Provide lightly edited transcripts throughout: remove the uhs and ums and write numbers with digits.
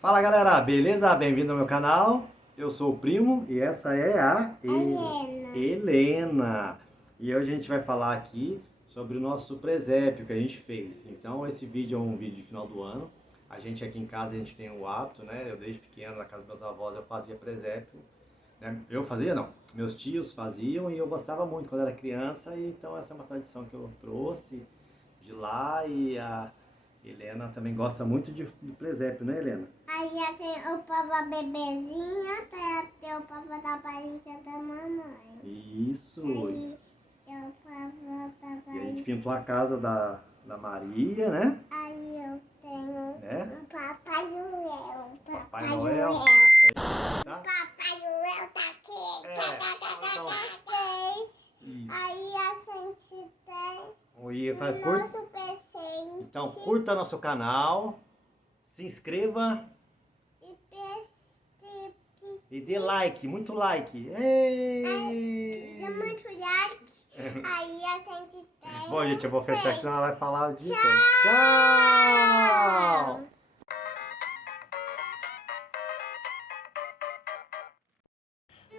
Fala galera, beleza? Bem-vindo ao meu canal. Eu sou o Primo e essa é a Helena. Helena. E hoje a gente vai falar aqui sobre o nosso presépio que a gente fez. Então esse vídeo é um vídeo de final do ano. A gente aqui em casa a gente tem o hábito, né? Eu desde pequeno na casa dos meus avós eu fazia presépio. Né? Eu fazia não, meus tios faziam e eu gostava muito quando era criança. E então essa é uma tradição que eu trouxe de lá e a Helena também gosta muito de presépio, né, Helena? Aí assim, o povo bebezinha até o povo da barriga da mamãe. Isso. Aí o povo da E a gente barriga. pintou a casa da Maria, né? Aí eu tenho Né? um Papai Noel. Papai Noel. Tá? Papai Noel tá aqui. Então, Vocês. isso. Aí a gente tem E o nosso presente. Então curta nosso canal, se inscreva e dê like, muito like. Ei! Dá muito like. Aí a gente tem. Bom, gente, eu vou fechar, senão ela vai falar o dia todo. Tchau! Tchau!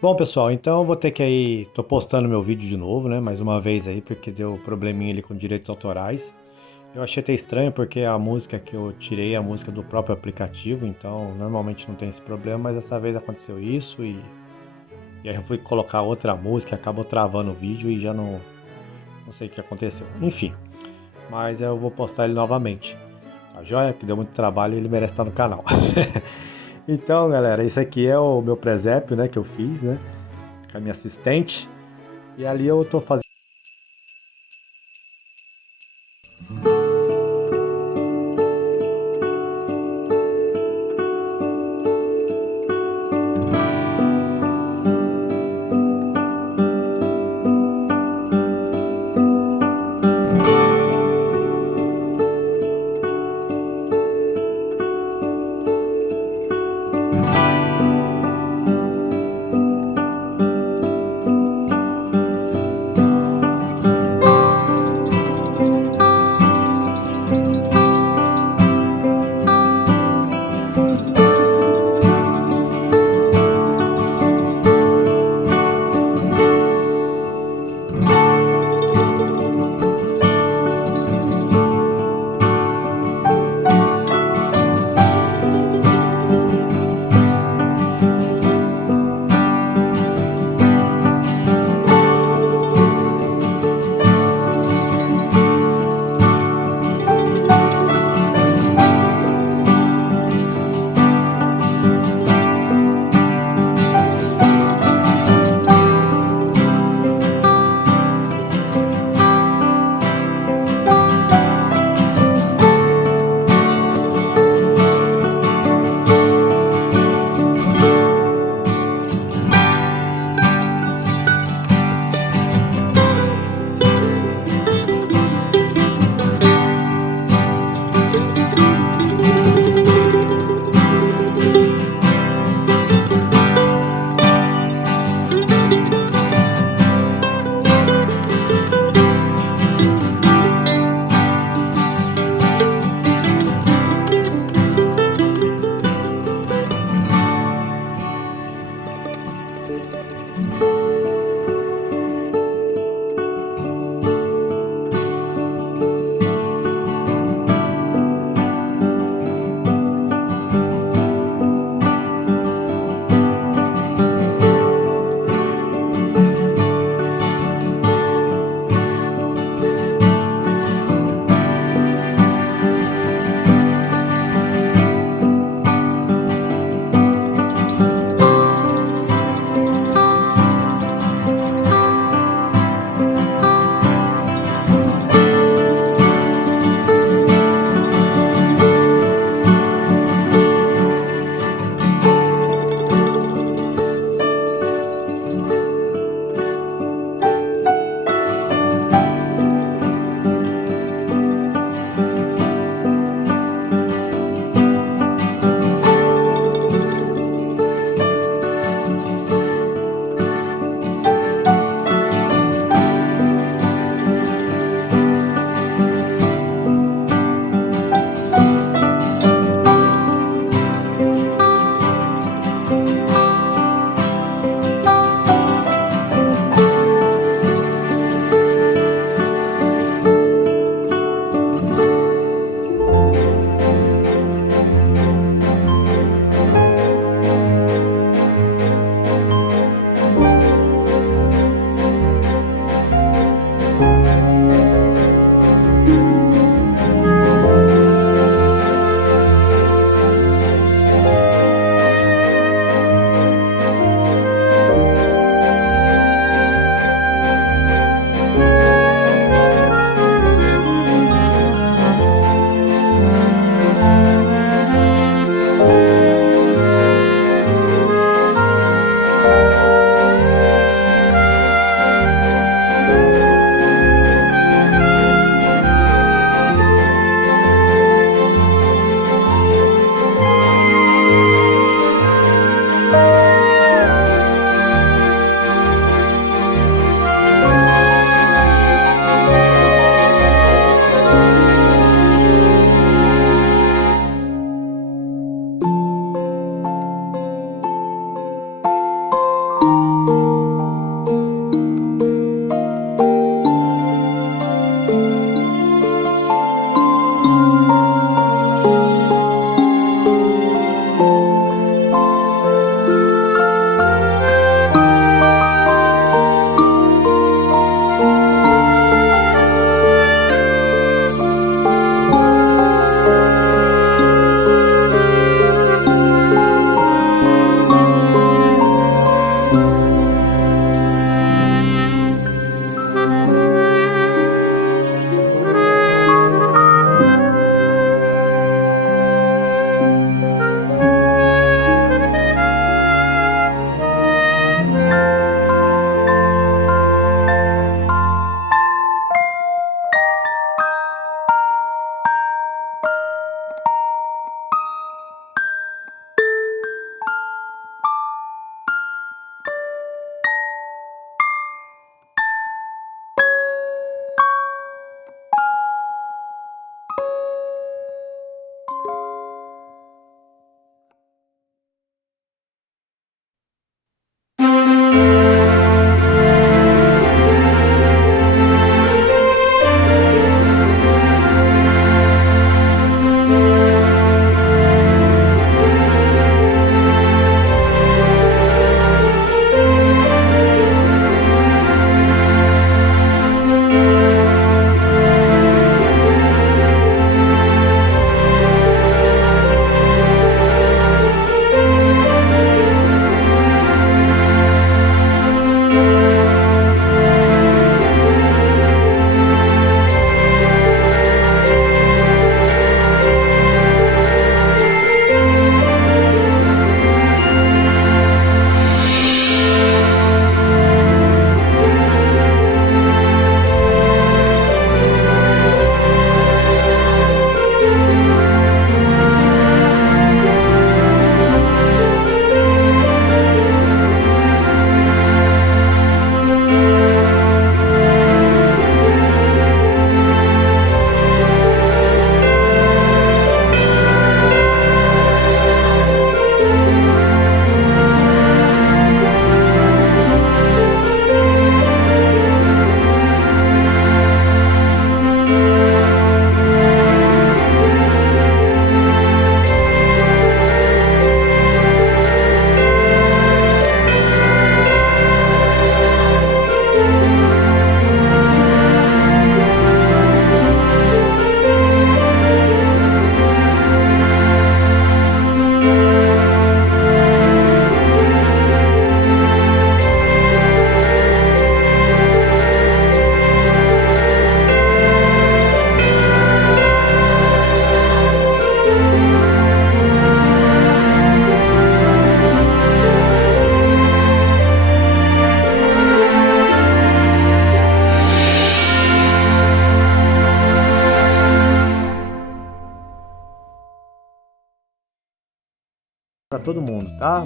Bom, pessoal, então eu vou ter que aí, tô postando meu vídeo de novo, né, mais uma vez aí, porque deu probleminha ali com direitos autorais. Eu achei até estranho porque a música que eu tirei é a música do próprio aplicativo, então normalmente não tem esse problema, mas dessa vez aconteceu isso e aí eu fui colocar outra música, acabou travando o vídeo e já não sei o que aconteceu. Enfim, mas eu vou postar ele novamente. Tá joia? Que deu muito trabalho e ele merece estar no canal. Então, galera, esse aqui é o meu presépio, né, que eu fiz, né, com a minha assistente. E ali eu tô fazendo. para todo mundo, tá?